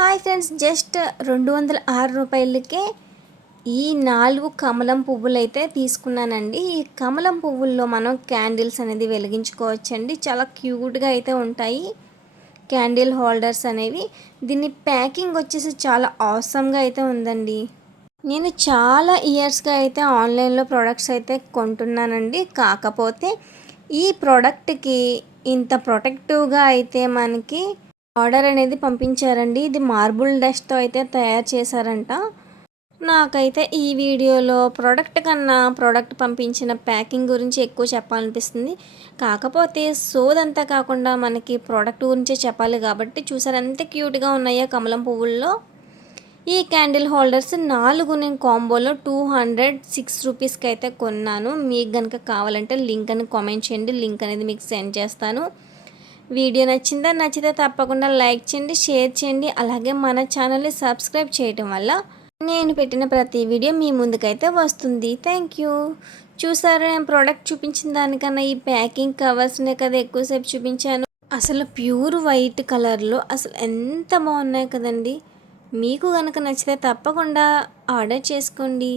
Hi friends, just 206 రూపాయలకే ఈ 4 కమలం పువ్వులు అయితే తీసుకున్నానండి. ఈ కమలం పువ్వుల్లో మనం క్యాండిల్స్ అనేది వెలిగించుకోవచ్చండి. చాలా క్యూట్గా అయితే ఉంటాయి క్యాండిల్ హోల్డర్స్ అనేవి. దీని ప్యాకింగ్ వచ్చేసి చాలా ఆసమ్గా అయితే ఉందండి. నేను చాలా ఇయర్స్గా అయితే ఆన్లైన్లో ప్రోడక్ట్స్ అయితే కొంటున్నానండి. కాకపోతే ఈ ప్రోడక్ట్కి ఇంత ప్రొటెక్టివ్గా అయితే మనకి ఆర్డర్ అనేది పంపించారండి. ఇది మార్బుల్ డస్ట్తో అయితే తయారు చేశారంట. నాకైతే ఈ వీడియోలో ప్రోడక్ట్ కన్నా ప్రోడక్ట్ పంపించిన ప్యాకింగ్ గురించి ఎక్కువ చెప్పాలనిపిస్తుంది. కాకపోతే సోదంతా కాకుండా మనకి ప్రోడక్ట్ గురించే చెప్పాలి కాబట్టి చూసారు ఎంత క్యూట్గా ఉన్నాయో కమలం పువ్వుల్లో. ఈ క్యాండిల్ హోల్డర్స్ 4 నేను కాంబోలో 206 రూపీస్కి అయితే కొన్నాను. మీకు కనుక కావాలంటే లింక్ అని కామెంట్ చేయండి. లింక్ అనేది మీకు సెండ్ చేస్తాను. వీడియో నచ్చితే తప్పకుండా లైక్ చేయండి, షేర్ చేయండి. అలాగే మన ఛానల్ని సబ్స్క్రైబ్ చేయటం వల్ల నేను పెట్టిన ప్రతి వీడియో మీ ముందుకైతే వస్తుంది. Thank you. చూసారా, నేను ప్రోడక్ట్ చూపించిన దానికన్నా ఈ ప్యాకింగ్ కవర్స్నే కదా ఎక్కువసేపు చూపించాను. అసలు ప్యూర్ వైట్ కలర్లో అసలు ఎంత బాగున్నాయి కదండి. మీకు కనుక నచ్చితే తప్పకుండా ఆర్డర్ చేసుకోండి.